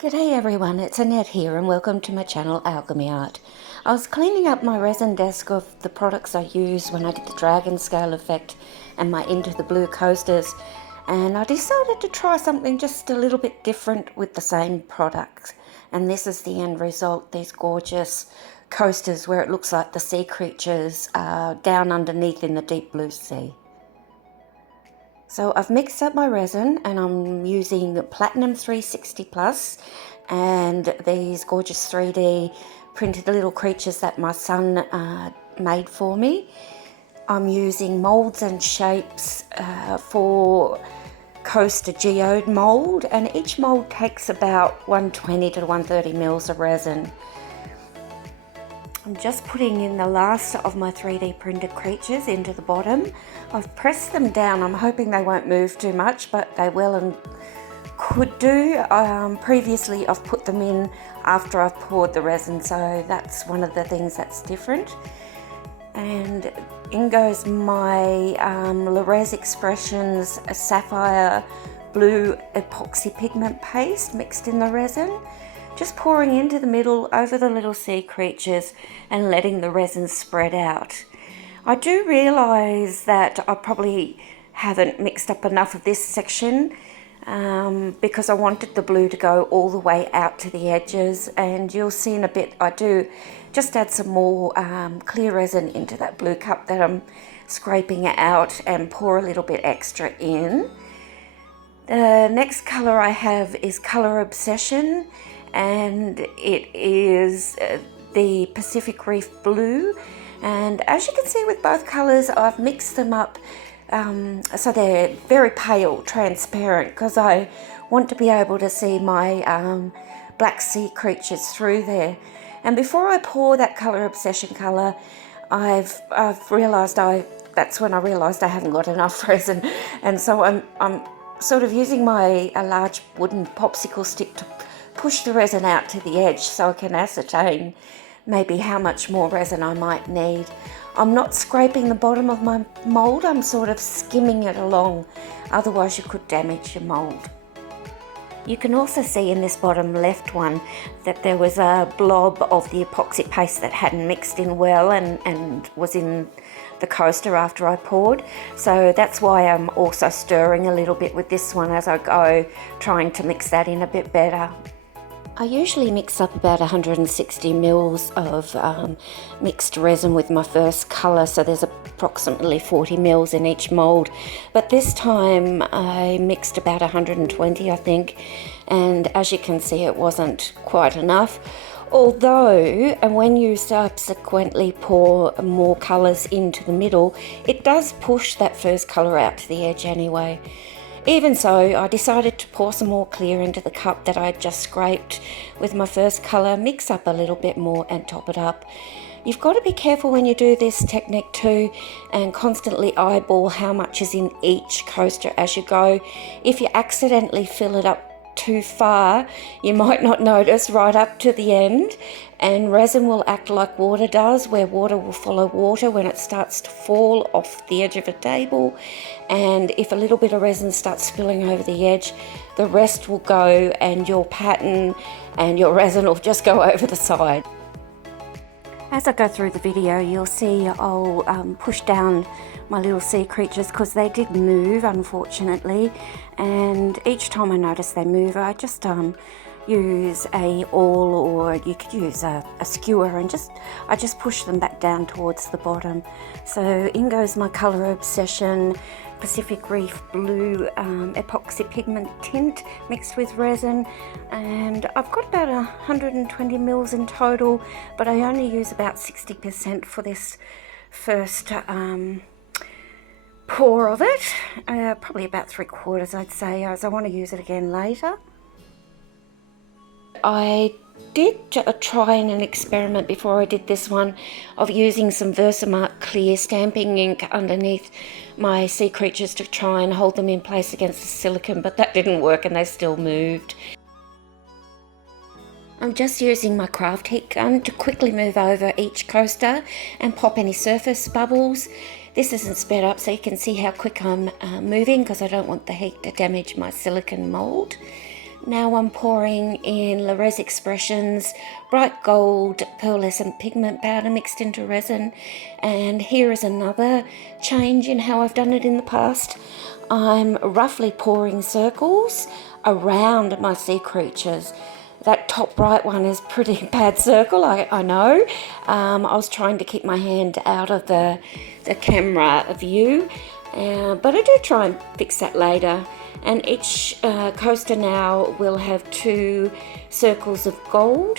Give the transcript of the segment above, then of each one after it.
G'day everyone, it's Annette here and welcome to my channel Alchemy Art. I was cleaning up my resin desk of the products I used when I did the dragon scale effect and my Into the Blue coasters, and I decided to try something just a little bit different with the same products. And this is the end result, these gorgeous coasters where it looks like the sea creatures are down underneath in the deep blue sea. So I've mixed up my resin and I'm using Platinum 360 Plus and these gorgeous 3D printed little creatures that my son made for me. I'm using molds and shapes for coaster geode mold, and each mold takes about 120 to 130 mils of resin. I'm just putting in the last of my 3D printed creatures into the bottom. I've pressed them down. I'm hoping they won't move too much, but they will and could do. Previously I've put them in after I've poured the resin, so that's one of the things that's different. And in goes my Resin Expressions Sapphire Blue Epoxy Pigment Paste mixed in the resin. Just pouring into the middle over the little sea creatures and letting the resin spread out. I do realise that I probably haven't mixed up enough of this section because I wanted the blue to go all the way out to the edges, and you'll see in a bit I do just add some more clear resin into that blue cup that I'm scraping out and pour a little bit extra in. The next colour I have is Colour Obsession, and it is the Pacific Reef Blue, and as you can see with both colours I've mixed them up so they're very pale, transparent, because I want to be able to see my black sea creatures through there. And before I pour that Colour Obsession colour, I've realised that's when I realised I haven't got enough resin, and so I'm sort of using my large wooden popsicle stick to push the resin out to the edge so I can ascertain maybe how much more resin I might need. I'm not scraping the bottom of my mould, I'm sort of skimming it along, otherwise you could damage your mould. You can also see in this bottom left one that there was a blob of the epoxy paste that hadn't mixed in well and was in the coaster after I poured. So that's why I'm also stirring a little bit with this one as I go, trying to mix that in a bit better. I usually mix up about 160 mils of mixed resin with my first colour, so there's approximately 40 mils in each mould, but this time I mixed about 120 I think, and as you can see it wasn't quite enough. Although, and when you subsequently pour more colours into the middle, it does push that first colour out to the edge anyway. Even so, I decided to pour some more clear into the cup that I had just scraped with my first colour, mix up a little bit more and top it up. You've got to be careful when you do this technique too, and constantly eyeball how much is in each coaster as you go. If you accidentally fill it up too far, you might not notice right up to the end, and resin will act like water does, where water will follow water when it starts to fall off the edge of a table, and if a little bit of resin starts spilling over the edge, the rest will go and your pattern and your resin will just go over the side. As I go through the video, you'll see I'll push down my little sea creatures because they did move, unfortunately, and each time I notice they move, I just use a awl, or you could use a skewer, and I just push them back down towards the bottom. So in goes my Colour Obsession Pacific Reef Blue epoxy pigment tint mixed with resin, and I've got about 120 mils in total, but I only use about 60% for this first pour of it, probably about 3/4 I'd say, as I want to use it again later. I did try an experiment before I did this one of using some Versamark clear stamping ink underneath my sea creatures to try and hold them in place against the silicone, but that didn't work and they still moved. I'm just using my craft heat gun to quickly move over each coaster and pop any surface bubbles. This isn't sped up so you can see how quick I'm moving, because I don't want the heat to damage my silicone mould. Now I'm pouring in Resin Expressions bright gold pearlescent pigment powder mixed into resin, and here is another change in how I've done it in the past. I'm roughly pouring circles around my sea creatures. That top right one is pretty bad circle, I know. I was trying to keep my hand out of the camera view, but I do try and fix that later. And each coaster now will have 2 circles of gold.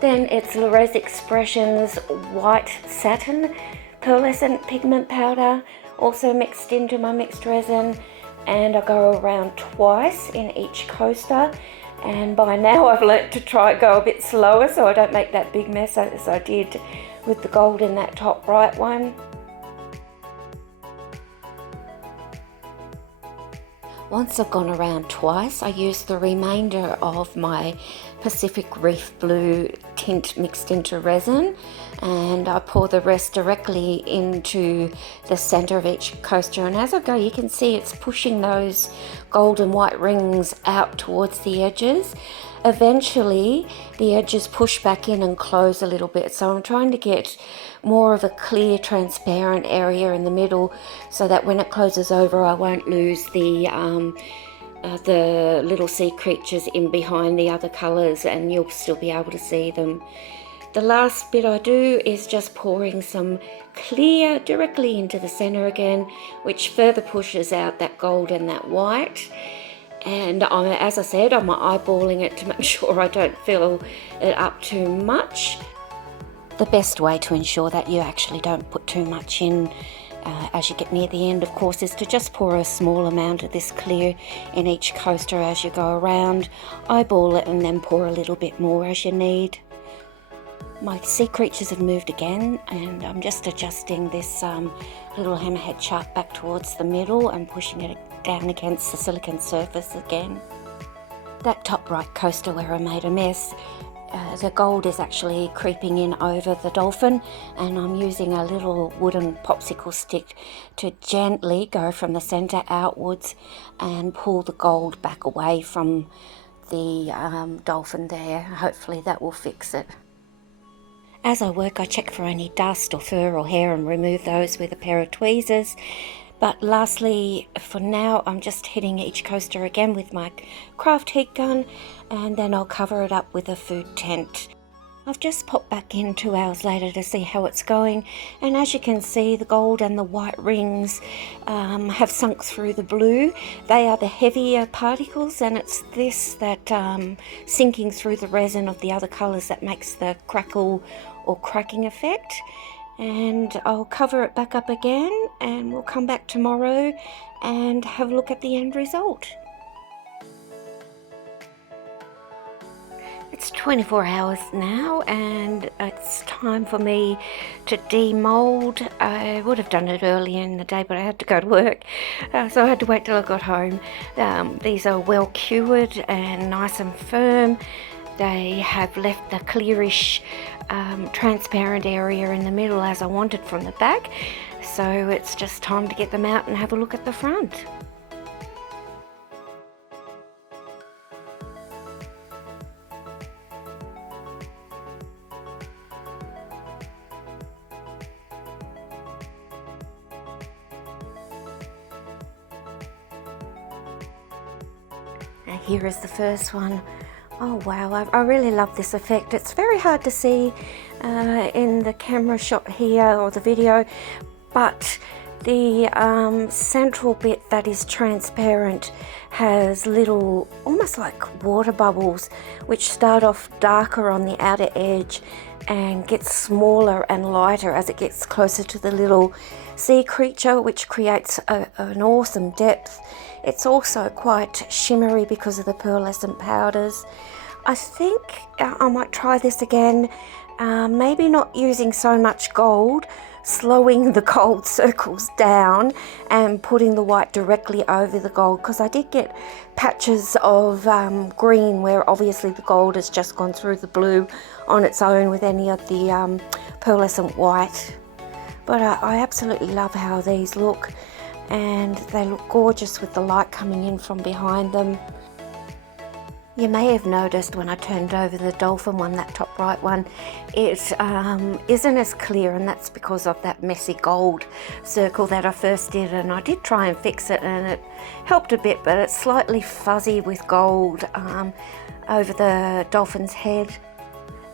Then it's Resin Expressions white satin pearlescent pigment powder, also mixed into my mixed resin, and I go around twice in each coaster. And by now I've learnt to go a bit slower so I don't make that big mess as I did with the gold in that top right one. Once I've gone around twice, I use the remainder of my Pacific Reef Blue tint mixed into resin, and I pour the rest directly into the center of each coaster. And as I go, you can see it's pushing those gold and white rings out towards the edges. Eventually, the edges push back in and close a little bit. So I'm trying to get more of a clear, transparent area in the middle so that when it closes over, I won't lose the little sea creatures in behind the other colours, and you'll still be able to see them. The last bit I do is just pouring some clear directly into the centre again, which further pushes out that gold and that white. And as I said, I'm eyeballing it to make sure I don't fill it up too much. The best way to ensure that you actually don't put too much in as you get near the end, of course, is to just pour a small amount of this clear in each coaster as you go around. Eyeball it and then pour a little bit more as you need. My sea creatures have moved again, and I'm just adjusting this little hammerhead shark back towards the middle and pushing it down against the silicone surface again. That top right coaster where I made a mess, the gold is actually creeping in over the dolphin, and I'm using a little wooden popsicle stick to gently go from the centre outwards and pull the gold back away from the dolphin there. Hopefully that will fix it. As I work, I check for any dust or fur or hair and remove those with a pair of tweezers. But lastly, for now, I'm just hitting each coaster again with my craft heat gun, and then I'll cover it up with a food tent. I've just popped back in 2 hours later to see how it's going, and as you can see, the gold and the white rings have sunk through the blue. They are the heavier particles, and it's this that sinking through the resin of the other colours that makes the crackle or cracking effect. And I'll cover it back up again, and we'll come back tomorrow and have a look at the end result. It's 24 hours now, and it's time for me to demold. I would have done it earlier in the day, but I had to go to work, so I had to wait till I got home. These are well cured and nice and firm. They have left the clearish transparent area in the middle as I wanted from the back, so it's just time to get them out and have a look at the front. Now here is the first one. Oh wow, I really love this effect. It's very hard to see in the camera shot here or the video, but the central bit that is transparent has little, almost like water bubbles, which start off darker on the outer edge and gets smaller and lighter as it gets closer to the little sea creature, which creates an awesome depth. It's also quite shimmery because of the pearlescent powders. I think I might try this again, maybe not using so much gold, slowing the gold circles down and putting the white directly over the gold, because I did get patches of green where obviously the gold has just gone through the blue on its own with any of the pearlescent white. But I absolutely love how these look, and they look gorgeous with the light coming in from behind them. You may have noticed when I turned over the dolphin one, that top right one, it isn't as clear, and that's because of that messy gold circle that I first did, and I did try and fix it and it helped a bit, but it's slightly fuzzy with gold over the dolphin's head.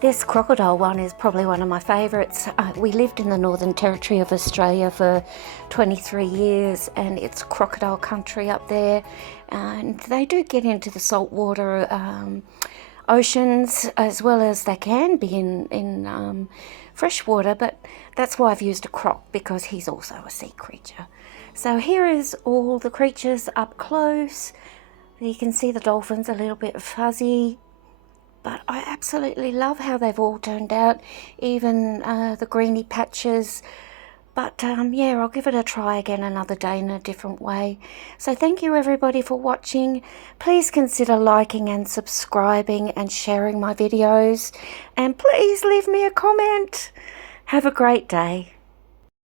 This crocodile one is probably one of my favourites. We lived in the Northern Territory of Australia for 23 years and it's crocodile country up there, and they do get into the saltwater oceans as well as they can be in freshwater, but that's why I've used a croc, because he's also a sea creature. So here is all the creatures up close. You can see the dolphins a little bit fuzzy, but I absolutely love how they've all turned out, even the greeny patches. But yeah, I'll give it a try again another day in a different way. So thank you everybody for watching. Please consider liking and subscribing and sharing my videos. And please leave me a comment. Have a great day.